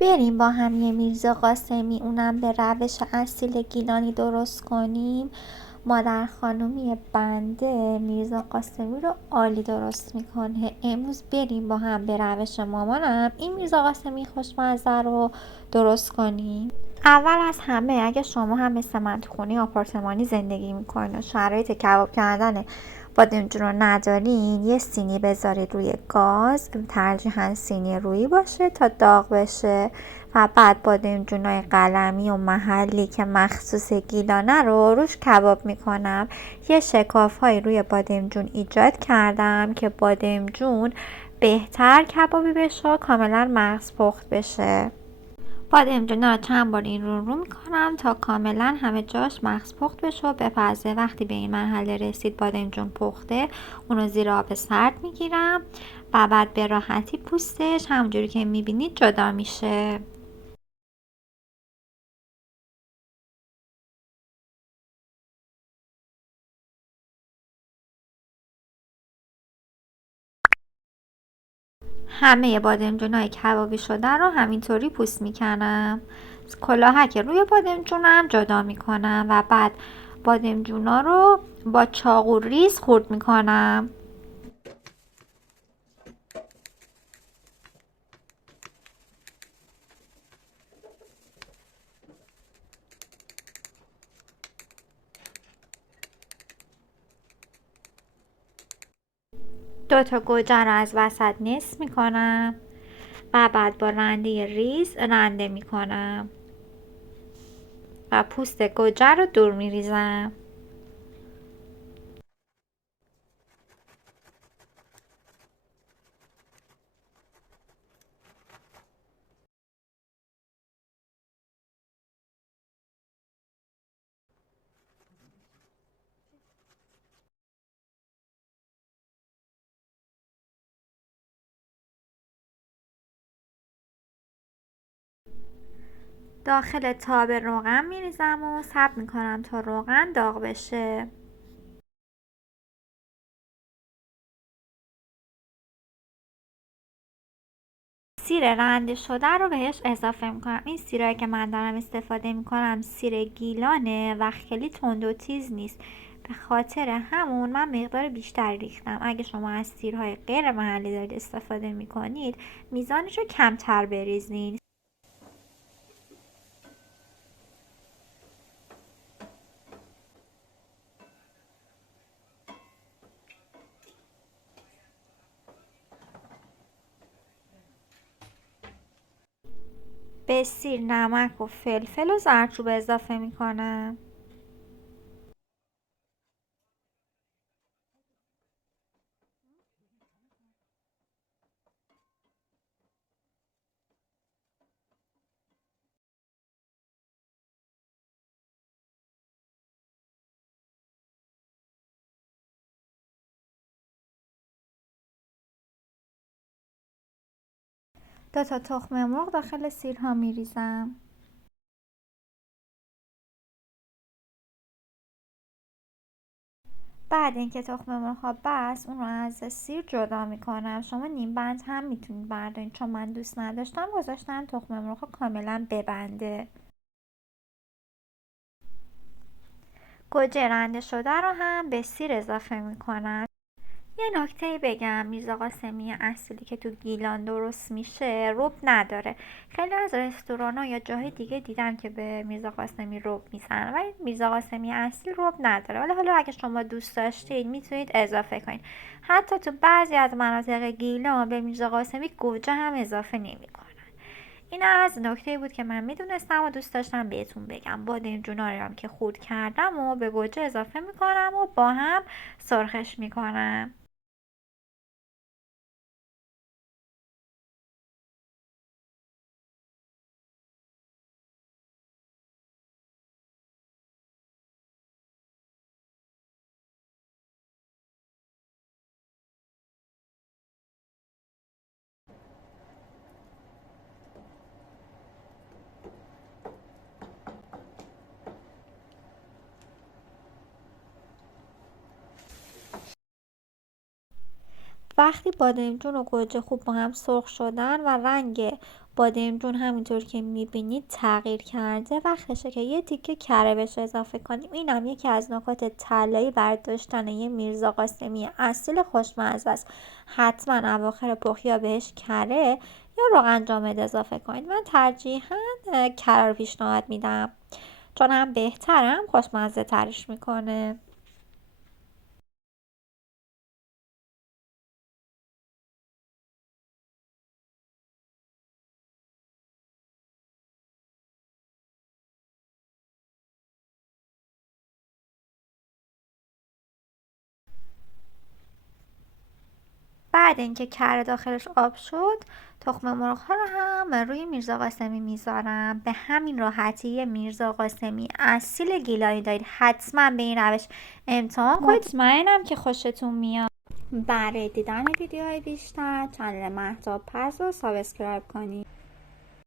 بریم با هم یه میرزا قاسمی اونم به روش اصیل گیلانی درست کنیم. مادر خانومی بنده میرزا قاسمی رو عالی درست میکنه. امروز بریم با هم به روش مامانم این میرزا قاسمی خوشمزه رو درست کنیم. اول از همه اگه شما هم مثل من تو خونه آپارتمانی زندگی میکنین و شرایط کباب کردن بادمجون رو ندارین، یه سینی بذارید روی گاز، ترجیحاً سینی رویی باشه تا داغ بشه و بعد بادمجونای قلمی و محلی که مخصوص گیلانه رو روش کباب میکنم. یه شکاف هایی روی بادمجون ایجاد کردم که بادمجون بهتر کبابی بشه و کاملا مغز پخت بشه. بادمجونا رو چند بار این رو میکنم تا کاملا همه جاش مغز پخت بشه و بپزه. وقتی به این مرحله رسید بادمجون پخته، اونو زیر آب سرد میگیرم و بعد به راحتی پوستش همونجوری که میبینید جدا میشه. همه بادمجونای کبابی شده رو همینطوری پوست میکنم. کلاهک روی بادمجونم جدا میکنم و بعد بادمجونا رو با چاقو ریز خورد میکنم. دوتا گوجه رو از وسط نصف میکنم و بعد با رنده ریز رنده میکنم و پوست گوجه رو دور میریزم. داخل تاب روغن میریزم و صبر میکنم تا روغن داغ بشه. سیر رنده شده رو بهش اضافه میکنم. این سیرایی که من دارم استفاده میکنم سیر گیلانه و خیلی تند و تیز نیست، به خاطر همون من مقدار بیشتری ریختم. اگه شما از سیرهای غیر محلی دارید استفاده میکنید میزانش رو کمتر بریزین. به سیر نمک و فلفل و زردچوبه اضافه میکنم. دو تا تخم مرغ داخل سیرها میریزم. بعد اینکه تخم مرغ ها بست اون رو از سیر جدا میکنم. شما نیم بند هم میتونید بردارین، چون من دوست نداشتم گذاشتم تخم مرغ ها کاملا ببنده. گوجه رنده شده رو هم به سیر اضافه میکنم. یه نکته بگم، میرزا قاسمی اصلی که تو گیلان درست میشه رب نداره. خیلی از رستوران ها یا جاهای دیگه دیدم که به میرزا قاسمی رب میزنن ولی میرزا قاسمی اصلی رب نداره. ولی حالا اگه شما دوست داشتید میتونید اضافه کنید. حتی تو بعضی از مناطق گیلان به میرزا قاسمی گوجه هم اضافه نمیکنن. این از نکته بود که من میدونستم و دوست داشتم بهتون بگم. بادمجونا رو هم که خورد کردم و به گوجه اضافه میکنم و با هم سرخش میکنم. وقتی بادمجون و گوجه خوب با هم سرخ شدن و رنگ بادمجون همینطور که میبینید تغییر کرده، وقتشه که یه تیکه کره بهش اضافه کنیم. اینم یکی از نکات طلایی برای داشتن یه میرزا قاسمی اصیل خوشمزه است. حتما اواخر پخت یا بهش کره یا روغن جامد اضافه کنید. من ترجیحاً کره رو پیشنهاد میدم چون هم بهتره هم خوشمزه ترش میکنه. بعد اینکه کره داخلش آب شد، تخم مرغ ها رو هم روی میرزا قاسمی میذارم. به همین راحتی یه میرزا قاسمی اصیل گیلانی دارید. حتما به این روش امتحان کنید، مطمئنم که خوشتون میاد. برای دیدن ویدیوهای بیشتر کانال مهتاب پز رو سابسکرایب کنید.